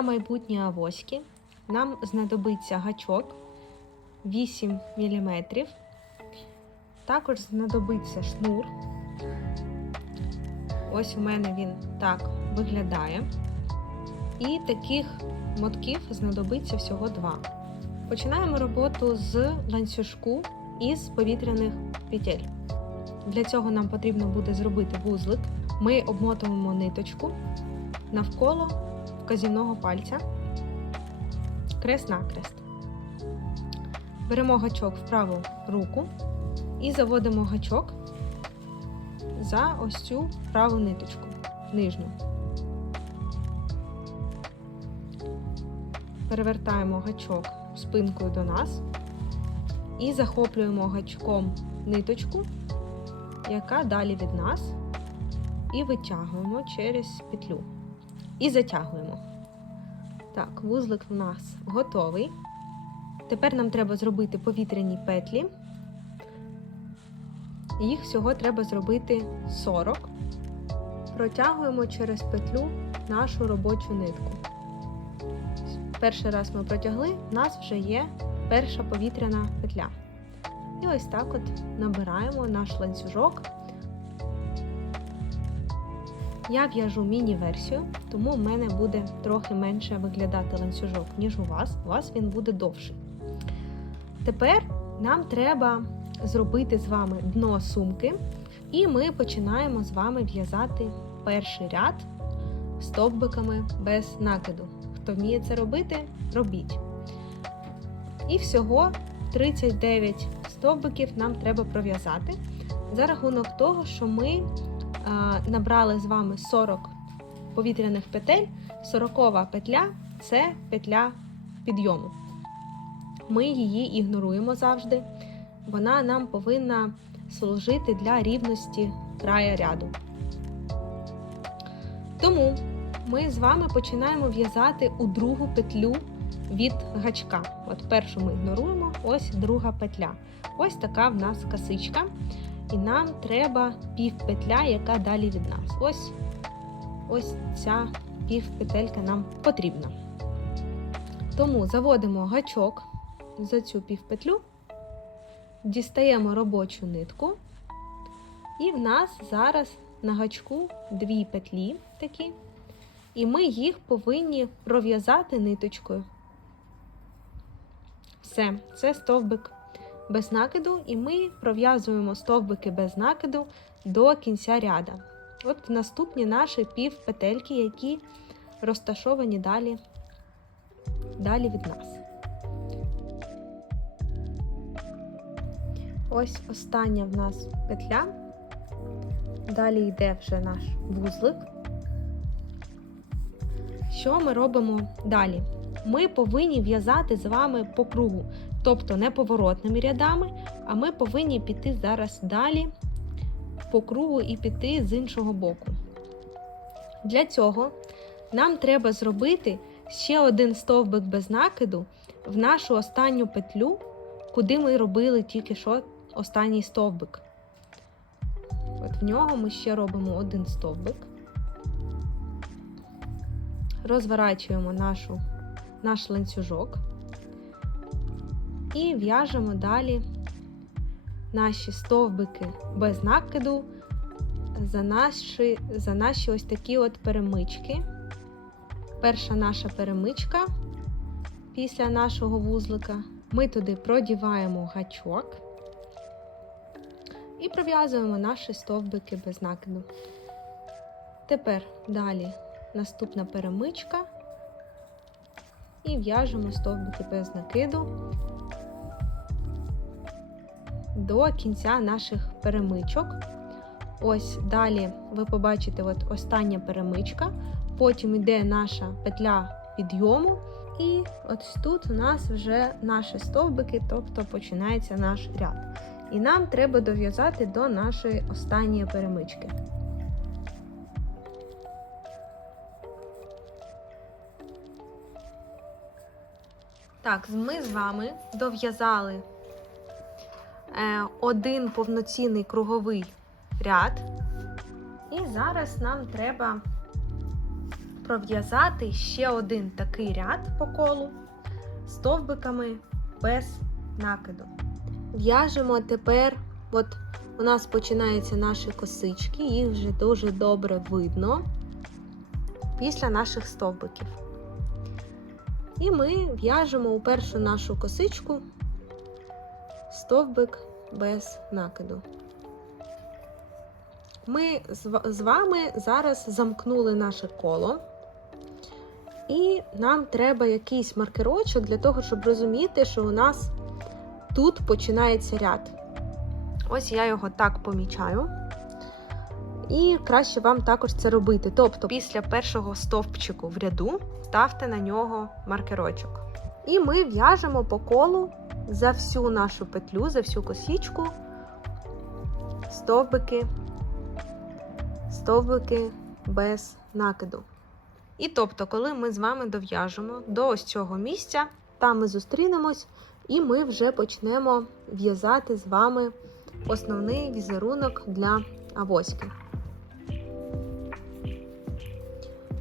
для майбутньої авоськи нам знадобиться гачок 8 мм. Також знадобиться шнур. Ось у мене він так виглядає. І таких мотків знадобиться всього два. Починаємо роботу з ланцюжку із повітряних петель. Для цього нам потрібно буде зробити вузлик. Ми обмотуємо ниточку навколо вказівного пальця, крест-накрест. Беремо гачок в праву руку і заводимо гачок за ось цю праву ниточку, нижню. Перевертаємо гачок спинкою до нас і захоплюємо гачком ниточку, яка далі від нас, і витягуємо через петлю. І затягуємо. Так, вузлик в нас готовий. Тепер нам треба зробити повітряні петлі. Їх всього треба зробити 40. Протягуємо через петлю нашу робочу нитку. Перший раз ми протягли, в нас вже є перша повітряна петля. І ось так от набираємо наш ланцюжок. Я в'яжу міні-версію, тому в мене буде трохи менше виглядати ланцюжок, ніж у вас. У вас він буде довший. Тепер нам треба зробити з вами дно сумки, і ми починаємо з вами в'язати перший ряд стовбиками без накиду. Хто вміє це робити, робіть. І всього 39 стовбиків нам треба пров'язати за рахунок того, що ми набрали з вами 40 повітряних петель, 40 петля це петля підйому. Ми її ігноруємо завжди. Вона нам повинна служити для рівності края ряду. Тому ми з вами починаємо в'язати у другу петлю від гачка. От першу ми ігноруємо, ось друга петля. Ось така в нас косичка. І нам треба півпетля, яка далі від нас. Ось ось ця півпетелька нам потрібна. Тому заводимо гачок за цю півпетлю, дістаємо робочу нитку, і в нас зараз на гачку дві петлі такі, і ми їх повинні пров'язати ниточкою. Все, це стовбик без накиду, і ми пров'язуємо стовбики без накиду до кінця ряда. От наступні наші півпетельки, які розташовані далі, далі від нас. Ось остання в нас петля. Далі йде вже наш вузлик. Що ми робимо далі? Ми повинні в'язати з вами по кругу, тобто не поворотними рядами, а ми повинні піти зараз далі по кругу і піти з іншого боку. Для цього нам треба зробити ще один стовбик без накиду в нашу останню петлю, куди ми робили тільки що останній стовбик. От В нього ми ще робимо один стовбик, розворачуємо нашу, наш ланцюжок і в'яжемо далі наші стовбики без накиду за наші, за наші ось такі от перемички. Перша наша перемичка після нашого вузлика. Ми туди продіваємо гачок і пров'язуємо наші стовбики без накиду. Тепер далі наступна перемичка і в'яжемо стовбики без накиду до кінця наших перемичок. Ось далі ви побачите от остання перемичка, потім йде наша петля підйому, і ось тут у нас вже наші стовбики, тобто починається наш ряд. І нам треба дов'язати до нашої останньої перемички. Так, ми з вами дов'язали один повноцінний круговий ряд. І зараз нам треба пров'язати ще один такий ряд по колу стовбиками без накиду. В'яжемо тепер, от у нас починаються наші косички, їх вже дуже добре видно після наших стовбиків. І ми в'яжемо у першу нашу косичку стовбик без накиду. Ми з вами зараз замкнули наше коло, і нам треба якийсь маркерочок для того, щоб розуміти, що у нас тут починається ряд. Ось я його так помічаю. І краще вам також це робити. Тобто, після першого стовпчику в ряду ставте на нього маркерочок. І ми в'яжемо по колу за всю нашу петлю, за всю косічку, стовбики, стовбики без накиду. І тобто, коли ми з вами дов'яжемо до ось цього місця, там ми зустрінемось, і ми вже почнемо в'язати з вами основний візерунок для авоськи.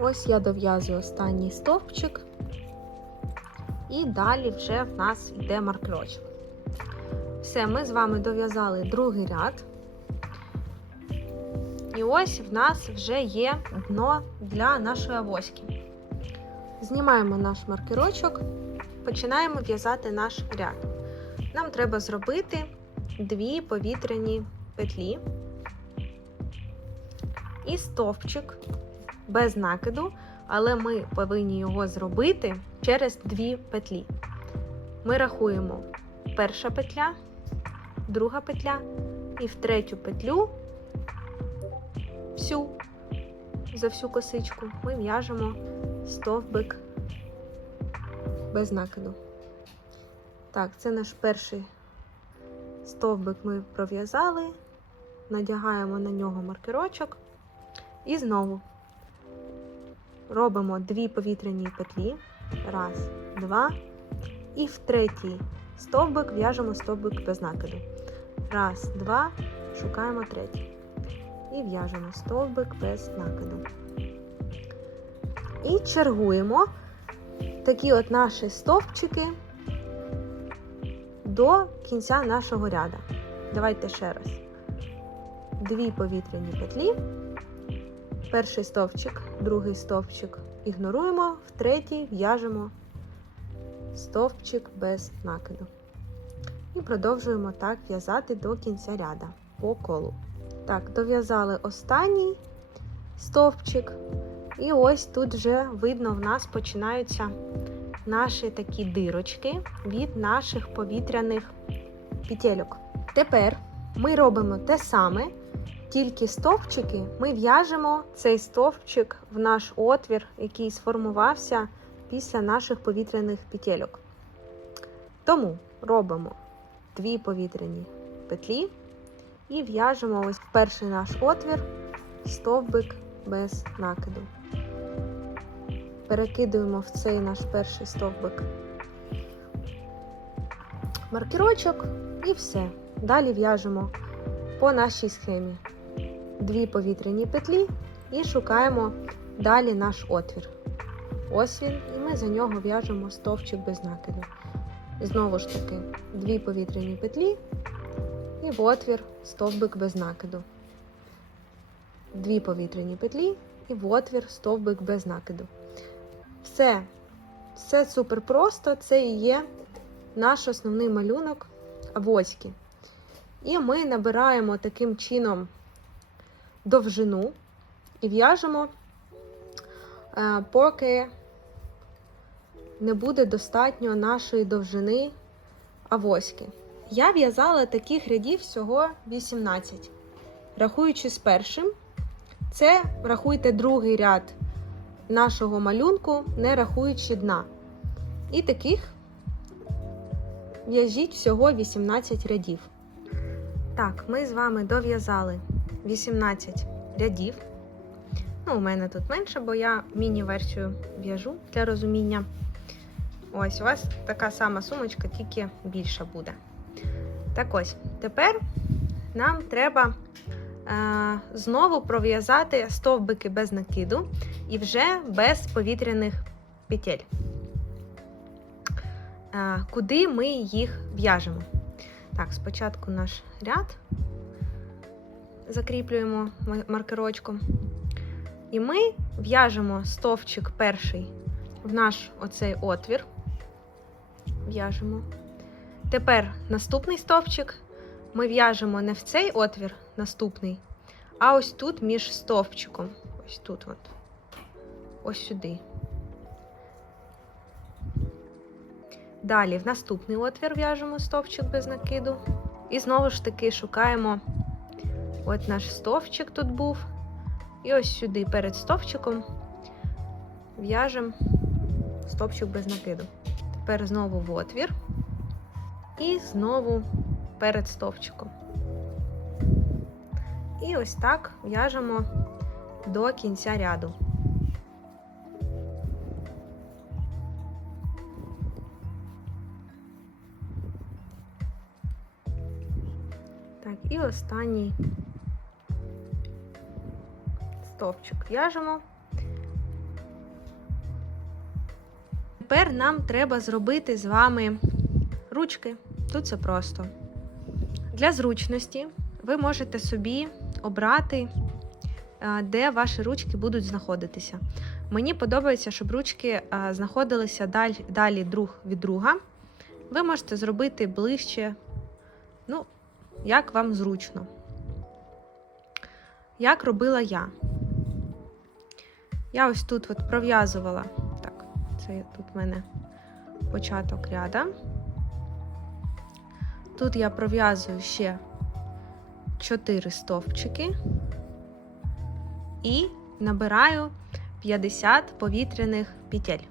Ось я дов'язую останній стовпчик, і далі вже в нас йде маркерочок. Все, ми з вами дов'язали другий ряд. І ось в нас вже є дно для нашої авоськи. Знімаємо наш маркерочок, починаємо в'язати наш ряд. Нам треба зробити дві повітряні петлі і стовпчик без накиду, але ми повинні його зробити через дві петлі. Ми рахуємо перша петля, друга петля, і в третю петлю всю за всю косичку ми в'яжемо стовбик без накиду. Так, це наш перший стовбик ми пров'язали, надягаємо на нього маркерочок і знову робимо дві повітряні петлі. Раз, два. І в третій стовбик в'яжемо стовбик без накиду. Раз, два, шукаємо третій. І в'яжемо стовбик без накиду. І чергуємо такі от наші стовпчики до кінця нашого ряда. Давайте ще раз. Дві повітряні петлі. Перший стовпчик, другий стовпчик ігноруємо, в третій в'яжемо стовпчик без накиду. І продовжуємо так в'язати до кінця ряда по колу. Так, дов'язали останній стовпчик, і ось тут вже видно, в нас починаються наші такі дирочки від наших повітряних петельок. Тепер ми робимо те саме, тільки стовпчики ми в'яжемо цей стовпчик в наш отвір, який сформувався після наших повітряних петельок. Тому робимо дві повітряні петлі і в'яжемо ось перший наш отвір стовбик без накиду. Перекидуємо в цей наш перший стовбик маркерочок і все. Далі в'яжемо по нашій схемі дві повітряні петлі і шукаємо далі наш отвір. Ось він, і ми за нього в'яжемо стовпчик без накиду. Знову ж таки, дві повітряні петлі і в отвір стовбик без накиду. Дві повітряні петлі і в отвір стовбик без накиду. Все, все супер просто, це і є наш основний малюнок авоськи. І ми набираємо таким чином довжину і в'яжемо, е, поки не буде достатньо нашої довжини авоськи. Я в'язала таких рядів всього 18. Рахуючи з першим, це рахуйте другий ряд нашого малюнку, не рахуючи дна. І таких в'яжіть всього 18 рядів. Так, ми з вами дов'язали 18 рядів. Ну, у мене тут менше, бо я міні-версію в'яжу для розуміння. Ось, у вас така сама сумочка, тільки більша буде. Так ось, тепер нам треба е, знову пров'язати стовбики без накиду і вже без повітряних петель. Е, Куди ми їх в'яжемо? Так, спочатку наш ряд закріплюємо ма- маркерочком. І ми в'яжемо стовпчик перший в наш оцей отвір. В'яжемо. Тепер наступний стовпчик ми в'яжемо не в цей отвір наступний, а ось тут між стовпчиком. Ось тут от. Ось сюди. Далі в наступний отвір в'яжемо стовпчик без накиду. І знову ж таки шукаємо от наш стовпчик тут був. І ось сюди перед стовпчиком в'яжемо стовпчик без накиду. Тепер знову в отвір. І знову перед стовпчиком. І ось так в'яжемо до кінця ряду. Так, і останній стовпчик в'яжемо. Тепер нам треба зробити з вами ручки. Тут це просто. Для зручності ви можете собі обрати, е, де ваші ручки будуть знаходитися. Мені подобається, щоб ручки е, знаходилися далі, далі друг від друга. Ви можете зробити ближче, ну, як вам зручно. Як робила я? Я ось тут от пров'язувала. Так, це тут в мене початок ряда. Тут я пров'язую ще 4 стовпчики і набираю 50 повітряних петель.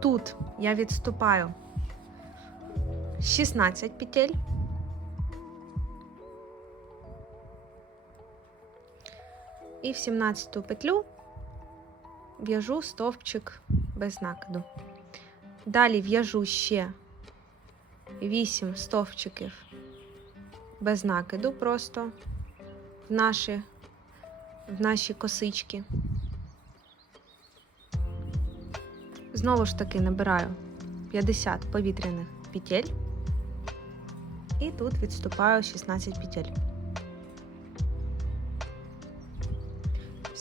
Тут я відступаю 16 петель. І в 17 петлю в'яжу стовпчик без накиду. Далі в'яжу ще 8 стовпчиків без накиду, просто в наші, в наші косички. Знову ж таки набираю 50 повітряних петель і тут відступаю 16 петель.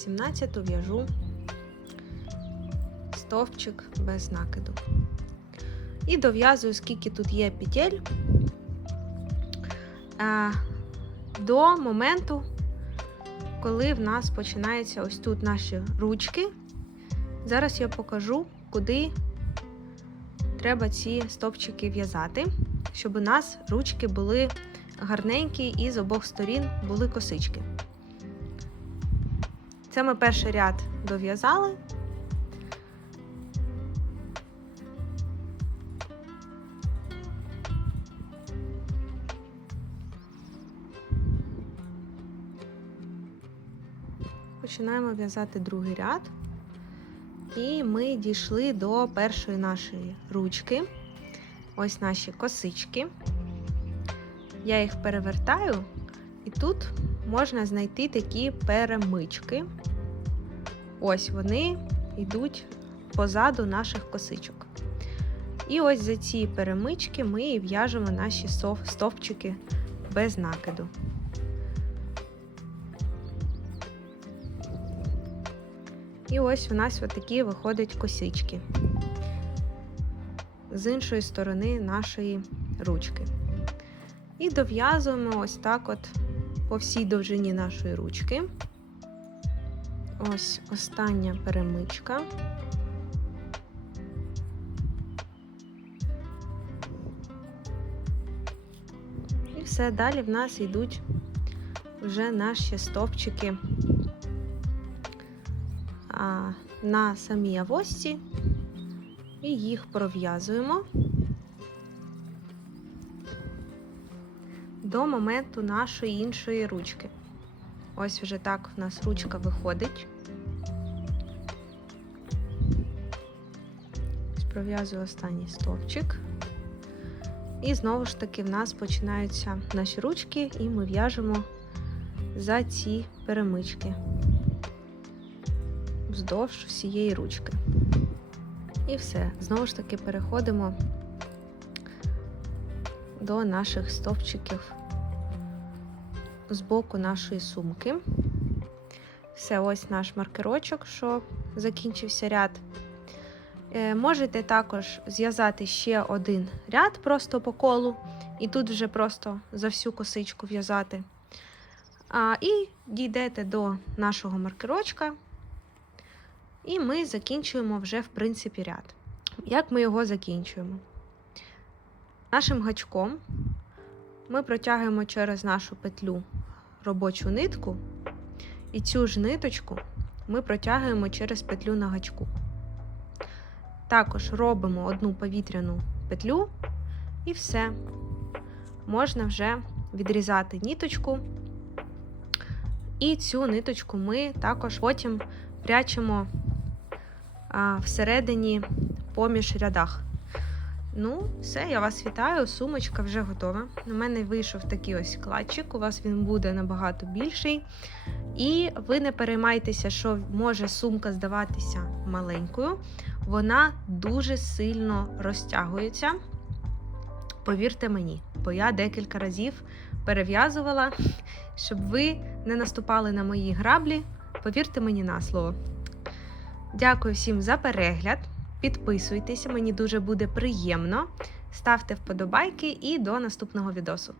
В 17 в'яжу стовпчик без накиду. І дов'язую, скільки тут є петель е, до моменту, коли в нас починаються ось тут наші ручки. Зараз я покажу, куди треба ці стовпчики в'язати, щоб у нас ручки були гарненькі і з обох сторін були косички. Це ми перший ряд дов'язали. Починаємо в'язати другий ряд. І ми дійшли до першої нашої ручки. Ось наші косички. Я їх перевертаю, і тут можна знайти такі перемички. Ось вони йдуть позаду наших косичок. І ось за ці перемички ми і в'яжемо наші стовпчики без накиду. І ось у нас такі виходять косички з іншої сторони нашої ручки. І дов'язуємо ось так от по всій довжині нашої ручки. Ось остання перемичка. І все, далі в нас йдуть вже наші стовпчики на самій авосці і їх пров'язуємо до моменту нашої іншої ручки. Ось вже так в нас ручка виходить. Пров'язую останній стовпчик. І знову ж таки в нас починаються наші ручки, і ми в'яжемо за ці перемички вздовж всієї ручки. І все. Знову ж таки переходимо до наших стовпчиків з боку нашої сумки. Все, ось наш маркерочок, що закінчився ряд. Е, Можете також зв'язати ще один ряд просто по колу, і тут вже просто за всю косичку в'язати. І дійдете до нашого маркерочка, і ми закінчуємо вже, в принципі, ряд. Як ми його закінчуємо? Нашим гачком ми протягуємо через нашу петлю робочу нитку, і цю ж ниточку ми протягуємо через петлю на гачку. Також робимо одну повітряну петлю, і все. Можна вже відрізати ниточку. І цю ниточку ми також потім прячемо всередині поміж рядах. Ну, все, я вас вітаю. Сумочка вже готова. У мене вийшов такий ось кладчик, у вас він буде набагато більший. І ви не переймайтеся, що може сумка здаватися маленькою. Вона дуже сильно розтягується. Повірте мені, бо я декілька разів перев'язувала, щоб ви не наступали на мої граблі. Повірте мені на слово. Дякую всім за перегляд. Підписуйтеся, мені дуже буде приємно. Ставте вподобайки і до наступного відосу.